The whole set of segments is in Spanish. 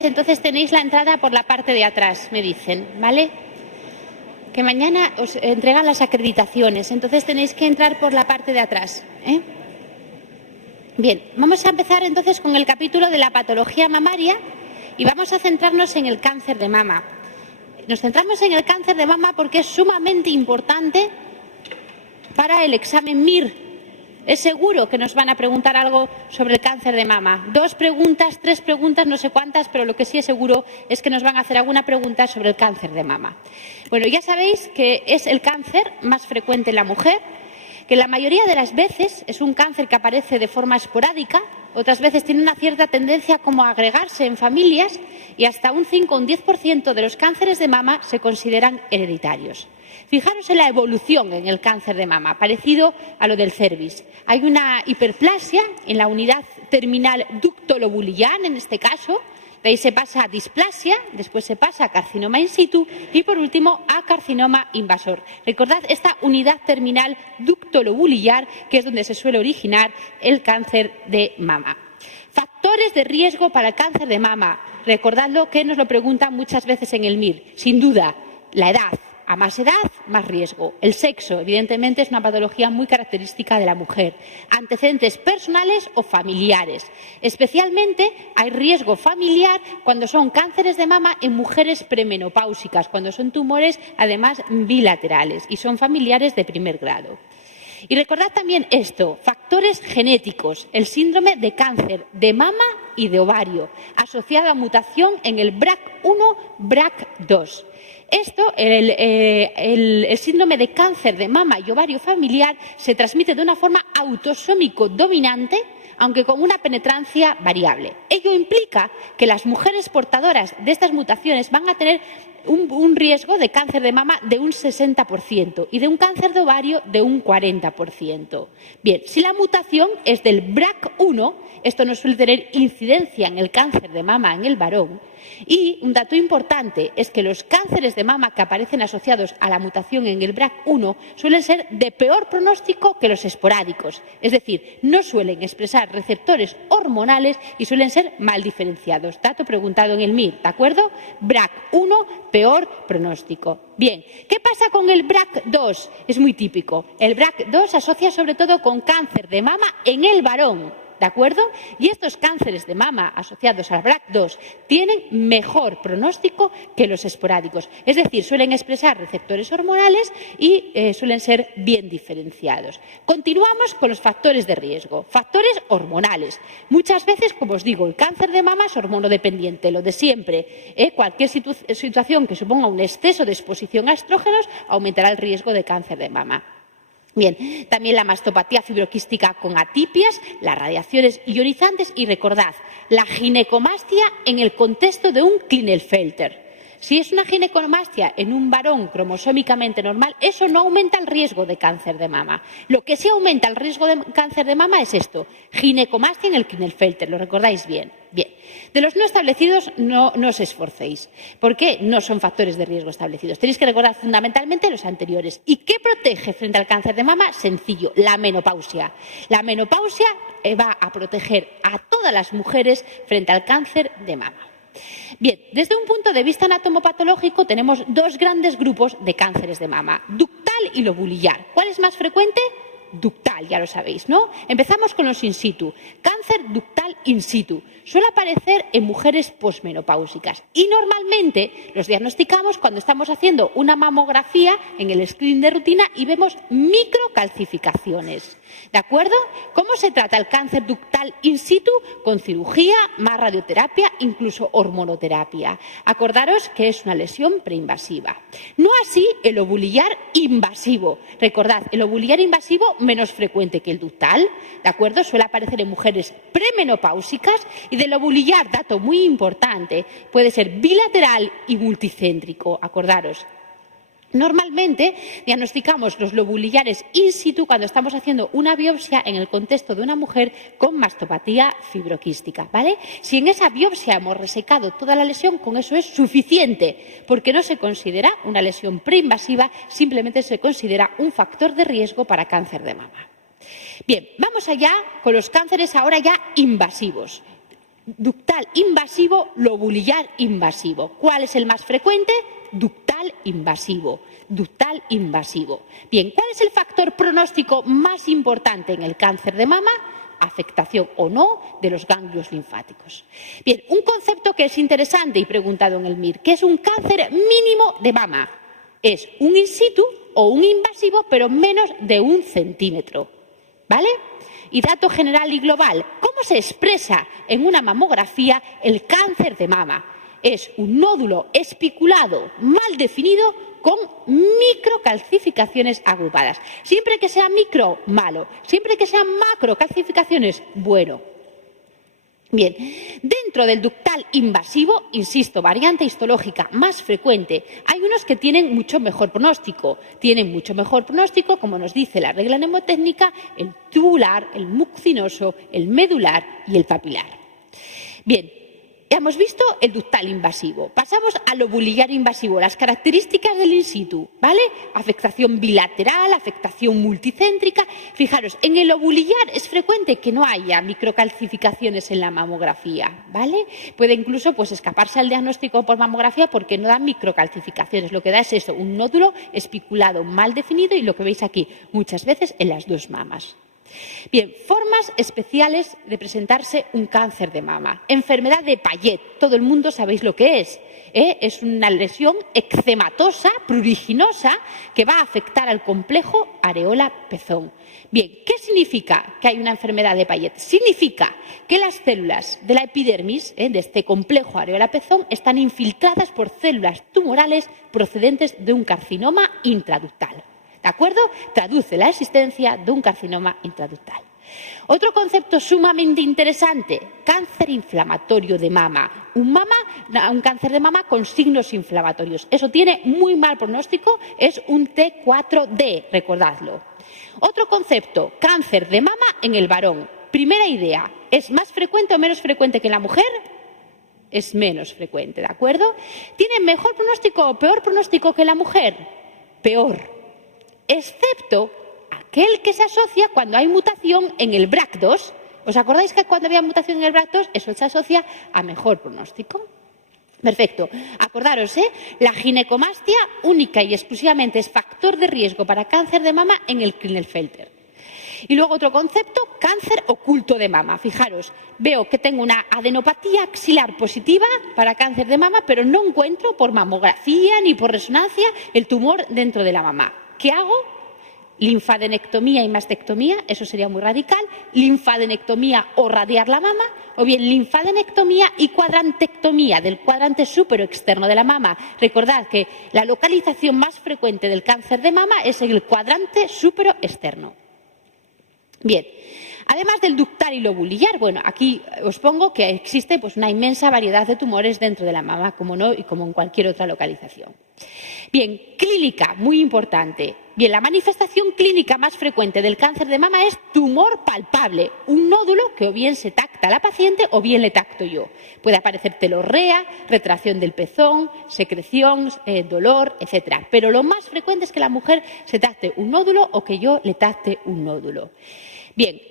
Entonces tenéis la entrada por la parte de atrás, me dicen, ¿vale? Que mañana os entregan las acreditaciones, entonces tenéis que entrar por la parte de atrás, ¿eh? Bien, vamos a empezar entonces con el capítulo de la patología mamaria y vamos a centrarnos en el cáncer de mama. Nos centramos en el cáncer de mama porque es sumamente importante para el examen MIR. Es seguro que nos van a preguntar algo sobre el cáncer de mama. 2 preguntas, 3 preguntas, no sé cuántas, pero lo que sí es seguro es que nos van a hacer alguna pregunta sobre el cáncer de mama. Bueno, ya sabéis que es el cáncer más frecuente en la mujer, que la mayoría de las veces es un cáncer que aparece de forma esporádica, otras veces tiene una cierta tendencia como a agregarse en familias y hasta un 5 o un 10% de los cánceres de mama se consideran hereditarios. Fijaros en la evolución en el cáncer de mama, parecido a lo del cervix. Hay una hiperplasia en la unidad terminal ducto-lobulillar, en este caso. De ahí se pasa a displasia, después se pasa a carcinoma in situ y, por último, a carcinoma invasor. Recordad esta unidad terminal ducto-lobulillar, que es donde se suele originar el cáncer de mama. Factores de riesgo para el cáncer de mama. Recordadlo, que nos lo preguntan muchas veces en el MIR. Sin duda, la edad. A más edad, más riesgo. El sexo, evidentemente, es una patología muy característica de la mujer. Antecedentes personales o familiares. Especialmente hay riesgo familiar cuando son cánceres de mama en mujeres premenopáusicas, cuando son tumores, además, bilaterales y son familiares de primer grado. Y recordad también esto, factores genéticos, el síndrome de cáncer de mama y de ovario, asociado a mutación en el BRCA1, BRCA2. Esto, el síndrome de cáncer de mama y ovario familiar, se transmite de una forma autosómico dominante, aunque con una penetrancia variable. Ello implica que las mujeres portadoras de estas mutaciones van a tener un riesgo de cáncer de mama de un 60% y de un cáncer de ovario de un 40%. Bien, si la mutación es del BRCA1, esto no suele tener incidencia en el cáncer de mama en el varón. Y un dato importante es que los cánceres de mama que aparecen asociados a la mutación en el BRCA1 suelen ser de peor pronóstico que los esporádicos, es decir, no suelen expresar receptores hormonales y suelen ser mal diferenciados. Dato preguntado en el MIR, ¿de acuerdo? BRCA1, peor pronóstico. Bien, ¿qué pasa con el BRCA2? Es muy típico. El BRCA2 se asocia sobre todo con cáncer de mama en el varón. ¿De acuerdo? Y estos cánceres de mama asociados al BRCA2 tienen mejor pronóstico que los esporádicos. Es decir, suelen expresar receptores hormonales y suelen ser bien diferenciados. Continuamos con los factores de riesgo. Factores hormonales. Muchas veces, como os digo, el cáncer de mama es hormonodependiente, lo de siempre. Cualquier situación que suponga un exceso de exposición a estrógenos aumentará el riesgo de cáncer de mama. Bien, también la mastopatía fibroquística con atipias, las radiaciones ionizantes y recordad, la ginecomastia en el contexto de un Klinefelter. Si es una ginecomastia en un varón cromosómicamente normal, eso no aumenta el riesgo de cáncer de mama. Lo que sí aumenta el riesgo de cáncer de mama es esto, ginecomastia en el Klinefelter, ¿lo recordáis bien? Bien, de los no establecidos no os esforcéis, porque no son factores de riesgo establecidos. Tenéis que recordar fundamentalmente los anteriores. ¿Y qué protege frente al cáncer de mama? Sencillo, la menopausia. La menopausia va a proteger a todas las mujeres frente al cáncer de mama. Bien, desde un punto de vista anatomopatológico tenemos 2 grandes grupos de cánceres de mama, ductal y lobulillar. ¿Cuál es más frecuente? Ductal, ya lo sabéis, ¿no? Empezamos con los in situ. Cáncer ductal in situ. Suele aparecer en mujeres posmenopáusicas y normalmente los diagnosticamos cuando estamos haciendo una mamografía en el screening de rutina y vemos microcalcificaciones. ¿De acuerdo? ¿Cómo se trata el cáncer ductal in situ? Con cirugía, más radioterapia, incluso hormonoterapia. Acordaros que es una lesión preinvasiva. No así el obulillar invasivo. Recordad, el obulillar invasivo menos frecuente que el ductal, ¿de acuerdo? Suele aparecer en mujeres premenopáusicas y del obulillar, dato muy importante, puede ser bilateral y multicéntrico, acordaros. Normalmente diagnosticamos los lobulillares in situ cuando estamos haciendo una biopsia en el contexto de una mujer con mastopatía fibroquística, ¿vale? Si en esa biopsia hemos resecado toda la lesión, con eso es suficiente, porque no se considera una lesión preinvasiva, simplemente se considera un factor de riesgo para cáncer de mama. Bien, vamos allá con los cánceres ahora ya invasivos. ductal invasivo, lobulillar invasivo. ¿Cuál es el más frecuente? Ductal invasivo. Ductal invasivo. Bien, ¿cuál es el factor pronóstico más importante en el cáncer de mama? Afectación o no de los ganglios linfáticos. Bien, un concepto que es interesante y preguntado en el MIR, ¿qué es un cáncer mínimo de mama? Es un in situ o un invasivo, pero menos de 1 centímetro. ¿Vale? Y dato general y global, ¿cómo se expresa en una mamografía el cáncer de mama? Es un nódulo espiculado mal definido con microcalcificaciones agrupadas. Siempre que sea micro, malo. Siempre que sean macrocalcificaciones, bueno. Bien, dentro del ductal invasivo, insisto, variante histológica más frecuente, hay unos que tienen mucho mejor pronóstico. Tienen mucho mejor pronóstico, como nos dice la regla mnemotécnica, el tubular, el mucinoso, el medular y el papilar. Bien, hemos visto el ductal invasivo. Pasamos al lobulillar invasivo, las características del in situ, ¿vale? Afectación bilateral, afectación multicéntrica. Fijaros, en el lobulillar es frecuente que no haya microcalcificaciones en la mamografía, ¿vale? Puede incluso escaparse al diagnóstico por mamografía porque no da microcalcificaciones. Lo que da es eso, un nódulo espiculado mal definido y lo que veis aquí muchas veces en las dos mamas. Bien, formas especiales de presentarse un cáncer de mama. Enfermedad de Payet, todo el mundo sabéis lo que es. Es una lesión eczematosa, pruriginosa, que va a afectar al complejo areola-pezón. Bien, ¿qué significa que hay una enfermedad de Payet? Significa que las células de la epidermis, de este complejo areola-pezón, están infiltradas por células tumorales procedentes de un carcinoma intraductal. ¿De acuerdo? Traduce la existencia de un carcinoma intraductal. Otro concepto sumamente interesante, cáncer inflamatorio de mama. Un cáncer de mama con signos inflamatorios. Eso tiene muy mal pronóstico, es un T4D, recordadlo. Otro concepto, cáncer de mama en el varón. Primera idea, ¿es más frecuente o menos frecuente que en la mujer? Es menos frecuente, ¿de acuerdo? ¿Tiene mejor pronóstico o peor pronóstico que la mujer? Peor. Excepto aquel que se asocia cuando hay mutación en el BRCA2. ¿Os acordáis que cuando había mutación en el BRCA2 eso se asocia a mejor pronóstico? Perfecto. Acordaros, la ginecomastia única y exclusivamente es factor de riesgo para cáncer de mama en el Klinefelter. Y luego otro concepto, cáncer oculto de mama. Fijaros, veo que tengo una adenopatía axilar positiva para cáncer de mama, pero no encuentro por mamografía ni por resonancia el tumor dentro de la mama. ¿Qué hago? Linfadenectomía y mastectomía, eso sería muy radical. Linfadenectomía o radiar la mama, o bien linfadenectomía y cuadrantectomía del cuadrante superoexterno de la mama. Recordad que la localización más frecuente del cáncer de mama es en el cuadrante superoexterno. Bien, además del ductal y lobulillar, bueno, aquí os pongo que existe una inmensa variedad de tumores dentro de la mama, como no, y como en cualquier otra localización. Bien, clínica, muy importante. Bien, la manifestación clínica más frecuente del cáncer de mama es tumor palpable, un nódulo que o bien se tacta a la paciente o bien le tacto yo. Puede aparecer telorrea, retracción del pezón, secreción, dolor, etc. Pero lo más frecuente es que la mujer se tacte un nódulo o que yo le tacte un nódulo. Bien,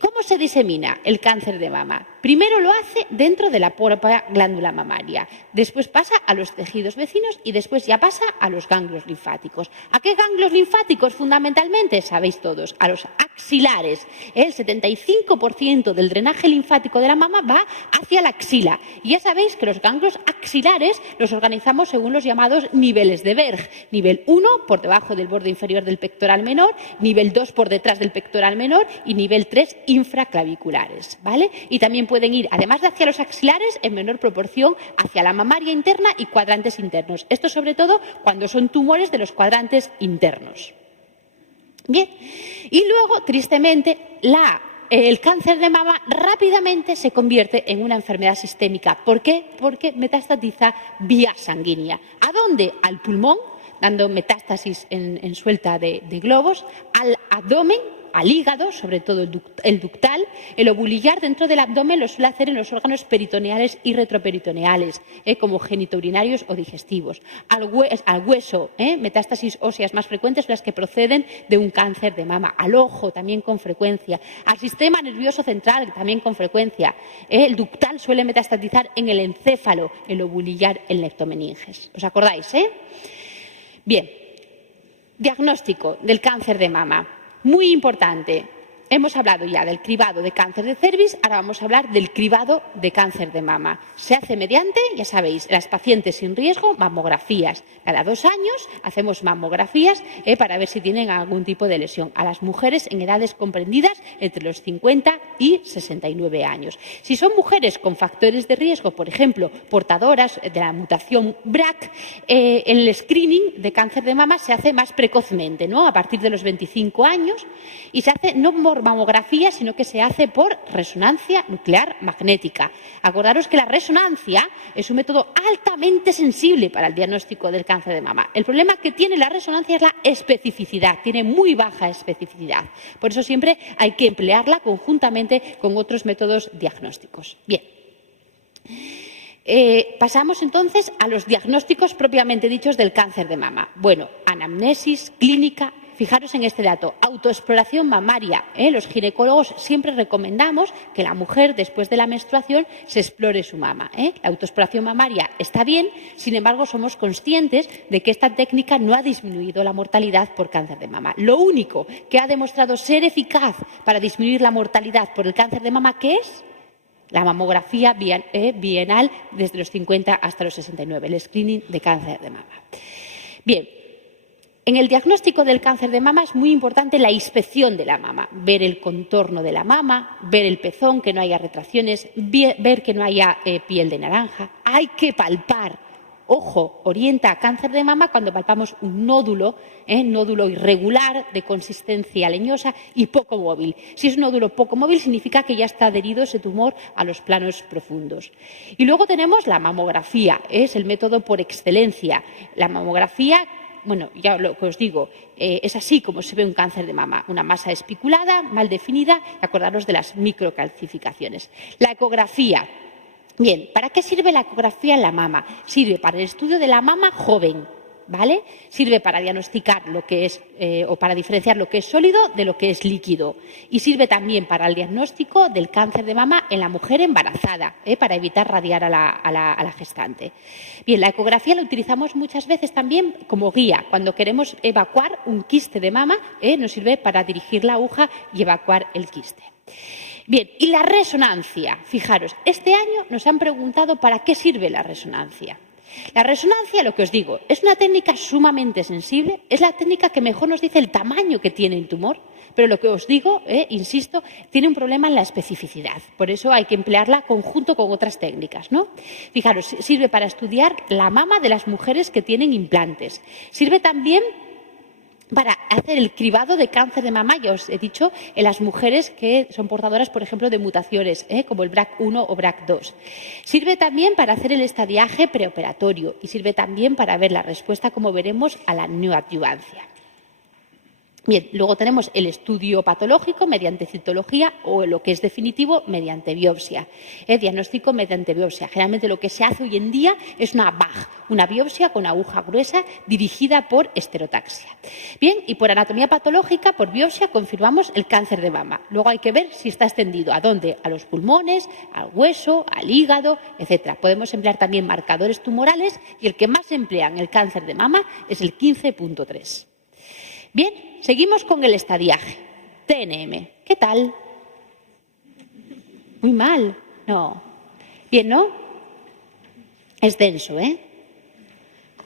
¿cómo se disemina el cáncer de mama? Primero lo hace dentro de la propia glándula mamaria, después pasa a los tejidos vecinos y después ya pasa a los ganglios linfáticos. ¿A qué ganglios linfáticos fundamentalmente? Sabéis todos, a los axilares. El 75% del drenaje linfático de la mama va hacia la axila. Y ya sabéis que los ganglios axilares los organizamos según los llamados niveles de Berg. Nivel 1 por debajo del borde inferior del pectoral menor, nivel 2 por detrás del pectoral menor y nivel 3 infraclaviculares, ¿vale? Y también pueden ir, además de hacia los axilares, en menor proporción hacia la mamaria interna y cuadrantes internos. Esto sobre todo cuando son tumores de los cuadrantes internos. Bien, y luego, tristemente, el cáncer de mama rápidamente se convierte en una enfermedad sistémica. ¿Por qué? Porque metastatiza vía sanguínea. ¿A dónde? Al pulmón, dando metástasis en suelta de globos, al abdomen, al hígado, sobre todo el ductal. El ovulillar dentro del abdomen lo suele hacer en los órganos peritoneales y retroperitoneales, como genitourinarios o digestivos. Al hueso, metástasis óseas más frecuentes, las que proceden de un cáncer de mama. Al ojo, también con frecuencia. Al sistema nervioso central, también con frecuencia. El ductal suele metastatizar en el encéfalo, el ovulillar, el leptomeninges. ¿Os acordáis? Bien. Diagnóstico del cáncer de mama. Muy importante. Hemos hablado ya del cribado de cáncer de cervix, ahora vamos a hablar del cribado de cáncer de mama. Se hace mediante, ya sabéis, las pacientes sin riesgo, mamografías. Cada 2 años hacemos mamografías para ver si tienen algún tipo de lesión. A las mujeres en edades comprendidas entre los 50 y 69 años. Si son mujeres con factores de riesgo, por ejemplo, portadoras de la mutación BRCA, el screening de cáncer de mama se hace más precozmente, ¿no? A partir de los 25 años, y se hace no por mamografía, sino que se hace por resonancia nuclear magnética. Acordaros que la resonancia es un método altamente sensible para el diagnóstico del cáncer de mama. El problema que tiene la resonancia es la especificidad, tiene muy baja especificidad. Por eso siempre hay que emplearla conjuntamente con otros métodos diagnósticos. Bien. Pasamos entonces a los diagnósticos propiamente dichos del cáncer de mama. Bueno, anamnesis, clínica. Fijaros en este dato, autoexploración mamaria. Los ginecólogos siempre recomendamos que la mujer, después de la menstruación, se explore su mama. La autoexploración mamaria está bien, sin embargo, somos conscientes de que esta técnica no ha disminuido la mortalidad por cáncer de mama. Lo único que ha demostrado ser eficaz para disminuir la mortalidad por el cáncer de mama, ¿qué es? La mamografía bienal desde los 50 hasta los 69, el screening de cáncer de mama. Bien. En el diagnóstico del cáncer de mama es muy importante la inspección de la mama, ver el contorno de la mama, ver el pezón, que no haya retracciones, ver que no haya piel de naranja. Hay que palpar. Ojo, orienta a cáncer de mama cuando palpamos un nódulo irregular de consistencia leñosa y poco móvil. Si es un nódulo poco móvil, significa que ya está adherido ese tumor a los planos profundos. Y luego tenemos la mamografía, es el método por excelencia. La mamografía, bueno, ya lo que os digo, es así como se ve un cáncer de mama, una masa espiculada, mal definida, y acordaros de las microcalcificaciones. La ecografía. Bien, ¿para qué sirve la ecografía en la mama? Sirve para el estudio de la mama joven, ¿vale? Sirve para diagnosticar lo que es o para diferenciar lo que es sólido de lo que es líquido. Y sirve también para el diagnóstico del cáncer de mama en la mujer embarazada, para evitar radiar a la gestante. Bien, la ecografía la utilizamos muchas veces también como guía. Cuando queremos evacuar un quiste de mama, nos sirve para dirigir la aguja y evacuar el quiste. Bien, y la resonancia. Fijaros, este año nos han preguntado para qué sirve la resonancia. La resonancia, lo que os digo, es una técnica sumamente sensible, es la técnica que mejor nos dice el tamaño que tiene el tumor, pero lo que os digo, insisto, tiene un problema en la especificidad. Por eso hay que emplearla conjunto con otras técnicas, ¿no? Fijaros, sirve para estudiar la mama de las mujeres que tienen implantes. Sirve también para hacer el cribado de cáncer de mama, ya os he dicho, en las mujeres que son portadoras, por ejemplo, de mutaciones, como el BRCA1 o BRCA2. Sirve también para hacer el estadiaje preoperatorio y sirve también para ver la respuesta, como veremos, a la neoadyuvancia. Bien, luego tenemos el estudio patológico mediante citología o lo que es definitivo mediante biopsia. Diagnóstico mediante biopsia. Generalmente lo que se hace hoy en día es una BAG, una biopsia con aguja gruesa dirigida por esterotaxia. Bien, y por anatomía patológica, por biopsia, confirmamos el cáncer de mama. Luego hay que ver si está extendido. ¿A dónde? A los pulmones, al hueso, al hígado, etc. Podemos emplear también marcadores tumorales y el que más se emplea en el cáncer de mama es el 15.3. Bien, seguimos con el estadiaje. TNM. ¿Qué tal? Muy mal. No. Bien, ¿no? Es denso, ¿eh?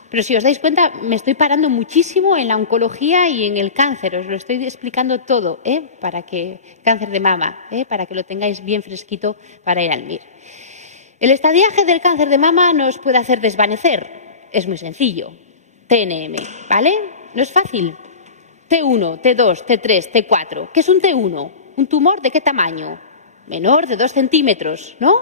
Pero si os dais cuenta, me estoy parando muchísimo en la oncología y en el cáncer. Os lo estoy explicando todo, para que cáncer de mama, para que lo tengáis bien fresquito para ir al MIR. El estadiaje del cáncer de mama nos puede hacer desvanecer. Es muy sencillo. TNM, ¿vale? No es fácil. T1, T2, T3, T4. ¿Qué es un T1? ¿Un tumor de qué tamaño? Menor de 2 centímetros, ¿no?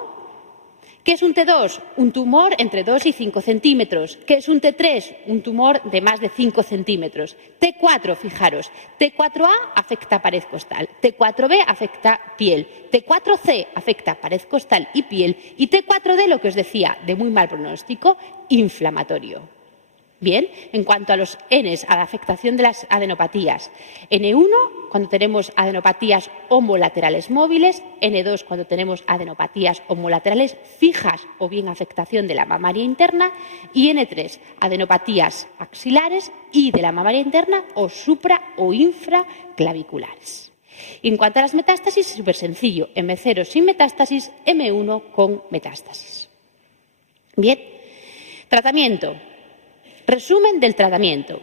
¿Qué es un T2? Un tumor entre 2 y 5 centímetros. ¿Qué es un T3? Un tumor de más de 5 centímetros. T4, fijaros, T4A afecta pared costal, T4B afecta piel, T4C afecta pared costal y piel y T4D, lo que os decía, de muy mal pronóstico, inflamatorio. Bien, en cuanto a los Ns, a la afectación de las adenopatías, N1 cuando tenemos adenopatías homolaterales móviles, N2 cuando tenemos adenopatías homolaterales fijas o bien afectación de la mamaria interna y N3 adenopatías axilares y de la mamaria interna o supra o infraclaviculares. Y en cuanto a las metástasis, es súper sencillo, M0 sin metástasis, M1 con metástasis. Bien, tratamiento. Resumen del tratamiento.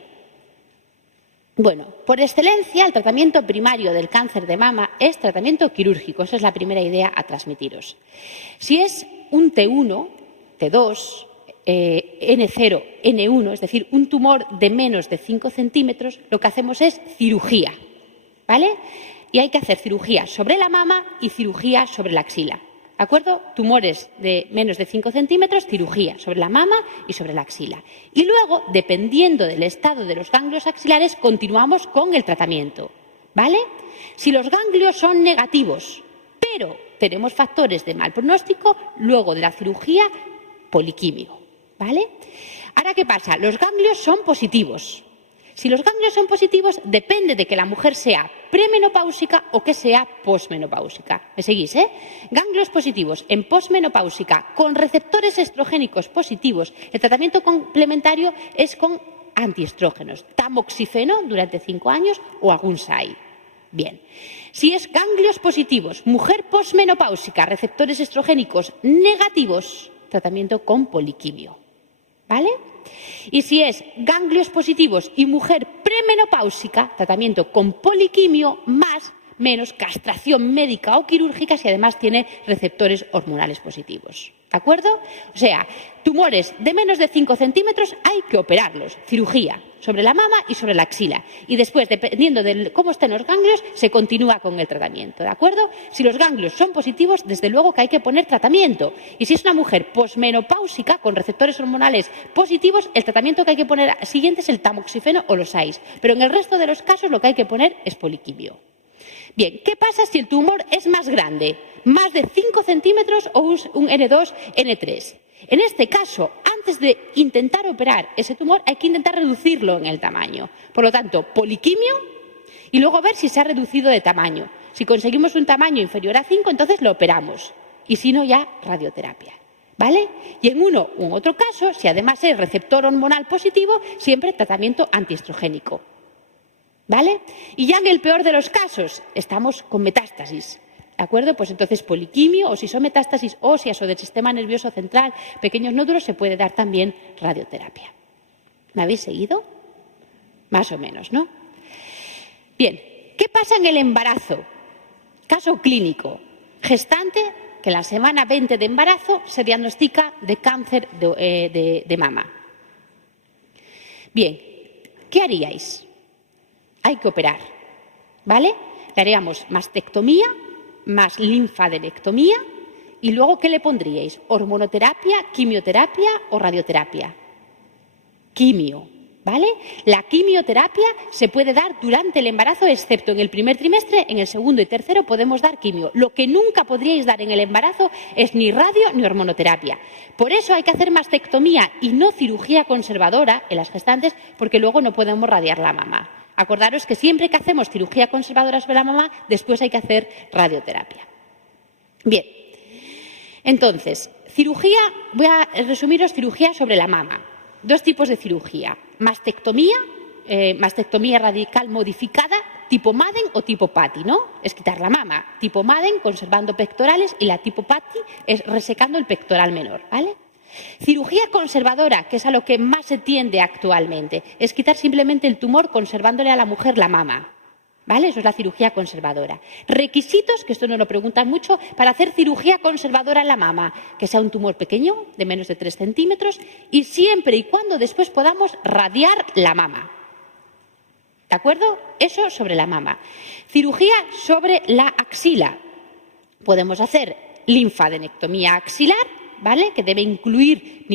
Bueno, por excelencia, el tratamiento primario del cáncer de mama es tratamiento quirúrgico. Esa es la primera idea a transmitiros. Si es un T1, T2, N0, N1, es decir, un tumor de menos de 5 centímetros, lo que hacemos es cirugía, ¿vale? Y hay que hacer cirugía sobre la mama y cirugía sobre la axila. ¿De acuerdo? Tumores de menos de 5 centímetros, cirugía sobre la mama y sobre la axila. Y luego, dependiendo del estado de los ganglios axilares, continuamos con el tratamiento. ¿Vale? Si los ganglios son negativos, pero tenemos factores de mal pronóstico, luego de la cirugía, poliquimio. ¿Vale? Ahora, ¿qué pasa? Los ganglios son positivos. Si los ganglios son positivos, depende de que la mujer sea premenopáusica o que sea posmenopáusica. ¿Me seguís, Ganglios positivos en posmenopáusica con receptores estrogénicos positivos. El tratamiento complementario es con antiestrógenos, tamoxifeno durante 5 años o Agunsai. Bien. Si es ganglios positivos, mujer posmenopáusica, receptores estrogénicos negativos, tratamiento con poliquimio. ¿Vale? Y si es ganglios positivos y mujer premenopáusica, tratamiento con poliquimio más menos castración médica o quirúrgica si además tiene receptores hormonales positivos. ¿De acuerdo? O sea, tumores de menos de 5 centímetros hay que operarlos, cirugía sobre la mama y sobre la axila. Y después, dependiendo de cómo estén los ganglios, se continúa con el tratamiento. ¿De acuerdo? Si los ganglios son positivos, desde luego que hay que poner tratamiento. Y si es una mujer posmenopáusica con receptores hormonales positivos, el tratamiento que hay que poner siguiente es el tamoxifeno o los AIS. Pero en el resto de los casos lo que hay que poner es poliquimio. Bien, ¿qué pasa si el tumor es más grande? Más de 5 centímetros o un N2, N3. En este caso, antes de intentar operar ese tumor, hay que intentar reducirlo en el tamaño. Por lo tanto, poliquimio y luego ver si se ha reducido de tamaño. Si conseguimos un tamaño inferior a 5, entonces lo operamos. Y si no, ya radioterapia. ¿Vale? Y en uno u otro caso, si además es receptor hormonal positivo, siempre tratamiento antiestrogénico. ¿Vale? Y ya en el peor de los casos, estamos con metástasis. ¿De acuerdo? Pues entonces poliquimio, o si son metástasis óseas o del sistema nervioso central, pequeños nódulos, se puede dar también radioterapia. ¿Me habéis seguido? Más o menos, ¿no? Bien, ¿qué pasa en el embarazo? Caso clínico. Gestante que en la semana 20 de embarazo se diagnostica de cáncer de mama. Bien, ¿qué haríais? Hay que operar, ¿vale? Le haríamos mastectomía, más linfadenectomía y luego, ¿qué le pondríais? ¿Hormonoterapia, quimioterapia o radioterapia? Quimio, ¿vale? La quimioterapia se puede dar durante el embarazo, excepto en el primer trimestre, en el segundo y tercero podemos dar quimio. Lo que nunca podríais dar en el embarazo es ni radio ni hormonoterapia. Por eso hay que hacer mastectomía y no cirugía conservadora en las gestantes, porque luego no podemos radiar la mama. Acordaros que siempre que hacemos cirugía conservadora sobre la mama, después hay que hacer radioterapia. Bien, entonces, cirugía, voy a resumiros cirugía sobre la mama. 2 tipos de cirugía, mastectomía, mastectomía radical modificada, tipo Madden o tipo Patty, ¿no? Es quitar la mama. Tipo Madden, conservando pectorales, y la tipo Patty es resecando el pectoral menor, ¿vale? Cirugía conservadora, que es a lo que más se tiende actualmente, es quitar simplemente el tumor conservándole a la mujer la mama. ¿Vale? Eso es la cirugía conservadora. Requisitos, que esto nos lo preguntan mucho, para hacer cirugía conservadora en la mama, que sea un tumor pequeño, de menos de 3 centímetros, y siempre y cuando después podamos radiar la mama. ¿De acuerdo? Eso sobre la mama. Cirugía sobre la axila. Podemos hacer linfadenectomía axilar ¿vale?, que debe incluir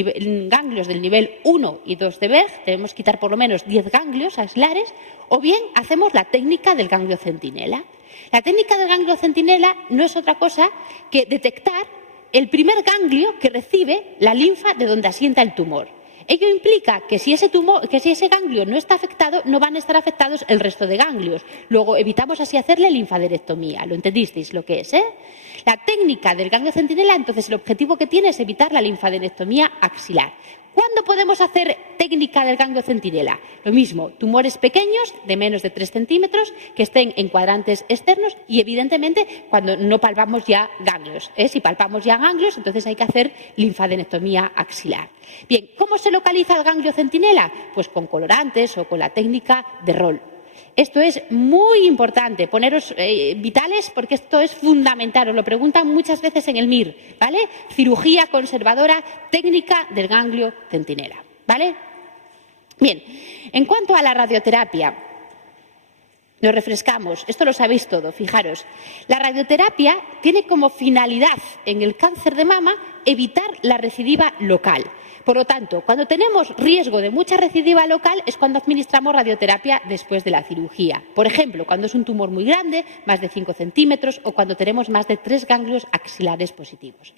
ganglios del nivel 1 y 2 de Berg, debemos quitar por lo menos 10 ganglios axilares, o bien hacemos la técnica del ganglio centinela. La técnica del ganglio centinela no es otra cosa que detectar el primer ganglio que recibe la linfa de donde asienta el tumor. Ello implica que si ese ganglio no está afectado, no van a estar afectados el resto de ganglios. Luego evitamos así hacerle linfadenectomía. ¿Lo entendisteis lo que es? La técnica del ganglio centinela, entonces, el objetivo que tiene es evitar la linfadenectomía axilar. ¿Cuándo podemos hacer técnica del ganglio centinela? Lo mismo, tumores pequeños de menos de 3 centímetros que estén en cuadrantes externos y, evidentemente, cuando no palpamos ya ganglios. Si palpamos ya ganglios, entonces hay que hacer linfadenectomía axilar. Bien, ¿cómo se localiza el ganglio centinela? Pues con colorantes o con la técnica de Roll. Esto es muy importante, poneros vitales, porque esto es fundamental. Os lo preguntan muchas veces en el MIR, ¿vale? Cirugía conservadora, técnica del ganglio centinela, ¿vale? Bien, en cuanto a la radioterapia, nos refrescamos. Esto lo sabéis todo, fijaros. La radioterapia tiene como finalidad en el cáncer de mama evitar la recidiva local. Por lo tanto, cuando tenemos riesgo de mucha recidiva local es cuando administramos radioterapia después de la cirugía. Por ejemplo, cuando es un tumor muy grande, más de 5 centímetros, o cuando tenemos más de 3 ganglios axilares positivos.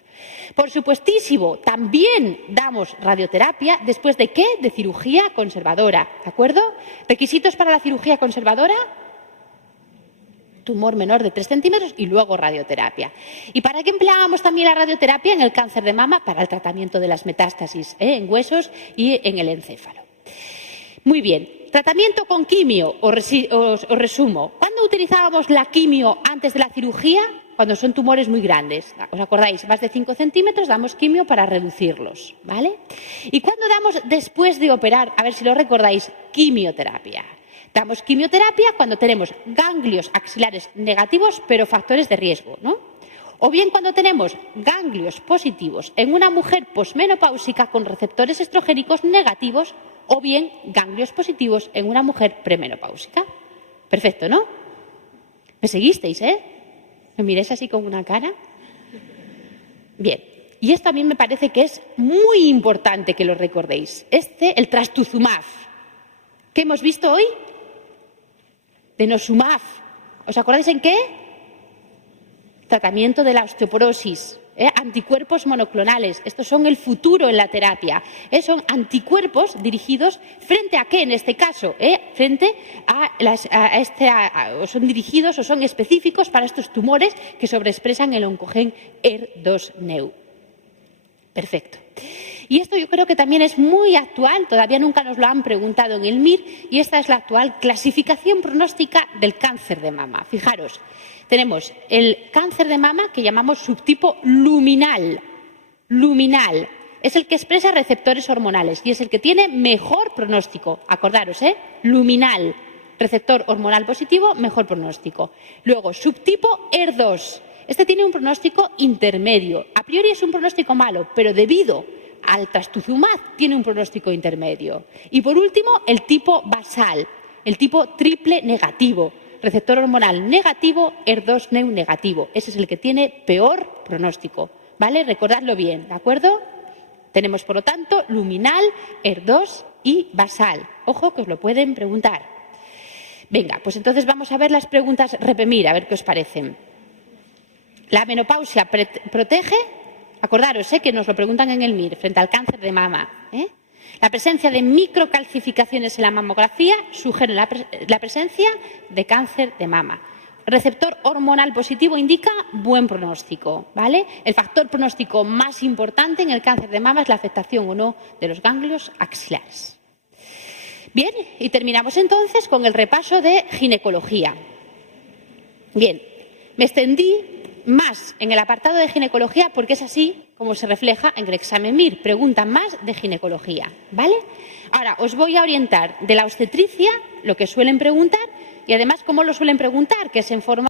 Por supuestísimo, también damos radioterapia después de ¿qué? De cirugía conservadora, ¿de acuerdo? ¿Requisitos para la cirugía conservadora? Tumor menor de 3 centímetros y luego radioterapia. ¿Y para qué empleábamos también la radioterapia en el cáncer de mama? Para el tratamiento de las metástasis en huesos y en el encéfalo. Muy bien. Tratamiento con quimio, os resumo. ¿Cuándo utilizábamos la quimio antes de la cirugía? Cuando son tumores muy grandes. ¿Os acordáis? Más de 5 centímetros damos quimio para reducirlos, ¿vale? ¿Y cuándo damos después de operar? A ver si lo recordáis, quimioterapia. Damos quimioterapia cuando tenemos ganglios axilares negativos, pero factores de riesgo, ¿no? O bien cuando tenemos ganglios positivos en una mujer posmenopáusica con receptores estrogénicos negativos, o bien ganglios positivos en una mujer premenopáusica. Perfecto, ¿no? ¿Me seguisteis, ¿Me miráis así con una cara? Bien. Y esto a mí me parece que es muy importante que lo recordéis. El trastuzumab, ¿qué hemos visto hoy? Denosumab. ¿Os acordáis en qué? Tratamiento de la osteoporosis. Anticuerpos monoclonales. Estos son el futuro en la terapia. Son anticuerpos dirigidos frente a qué en este caso. Frente a son dirigidos o son específicos para estos tumores que sobreexpresan el oncogen ER2-Neu. Perfecto. Y esto yo creo que también es muy actual, todavía nunca nos lo han preguntado en el MIR, y esta es la actual clasificación pronóstica del cáncer de mama. Fijaros, tenemos el cáncer de mama que llamamos subtipo luminal. Luminal. Es el que expresa receptores hormonales y es el que tiene mejor pronóstico. Acordaros, luminal. Receptor hormonal positivo, mejor pronóstico. Luego, subtipo ER2. Este tiene un pronóstico intermedio. A priori es un pronóstico malo, pero debido al trastuzumab tiene un pronóstico intermedio. Y por último, el tipo basal, el tipo triple negativo. Receptor hormonal negativo, ER2-Neu negativo. Ese es el que tiene peor pronóstico. ¿Vale? Recordadlo bien, ¿de acuerdo? Tenemos, por lo tanto, luminal, ER2 y basal. Ojo, que os lo pueden preguntar. Venga, pues entonces vamos a ver las preguntas Repemir, a ver qué os parecen. ¿La menopausia protege? Acordaros que nos lo preguntan en el MIR, frente al cáncer de mama. La presencia de microcalcificaciones en la mamografía sugiere la presencia de cáncer de mama. Receptor hormonal positivo indica buen pronóstico, ¿vale? El factor pronóstico más importante en el cáncer de mama es la afectación o no de los ganglios axilares. Bien, y terminamos entonces con el repaso de ginecología. Bien, me extendí más en el apartado de ginecología porque es así como se refleja en el examen MIR. Preguntan más de ginecología, ¿vale? Ahora, os voy a orientar de la obstetricia, lo que suelen preguntar, y además cómo lo suelen preguntar, que es en forma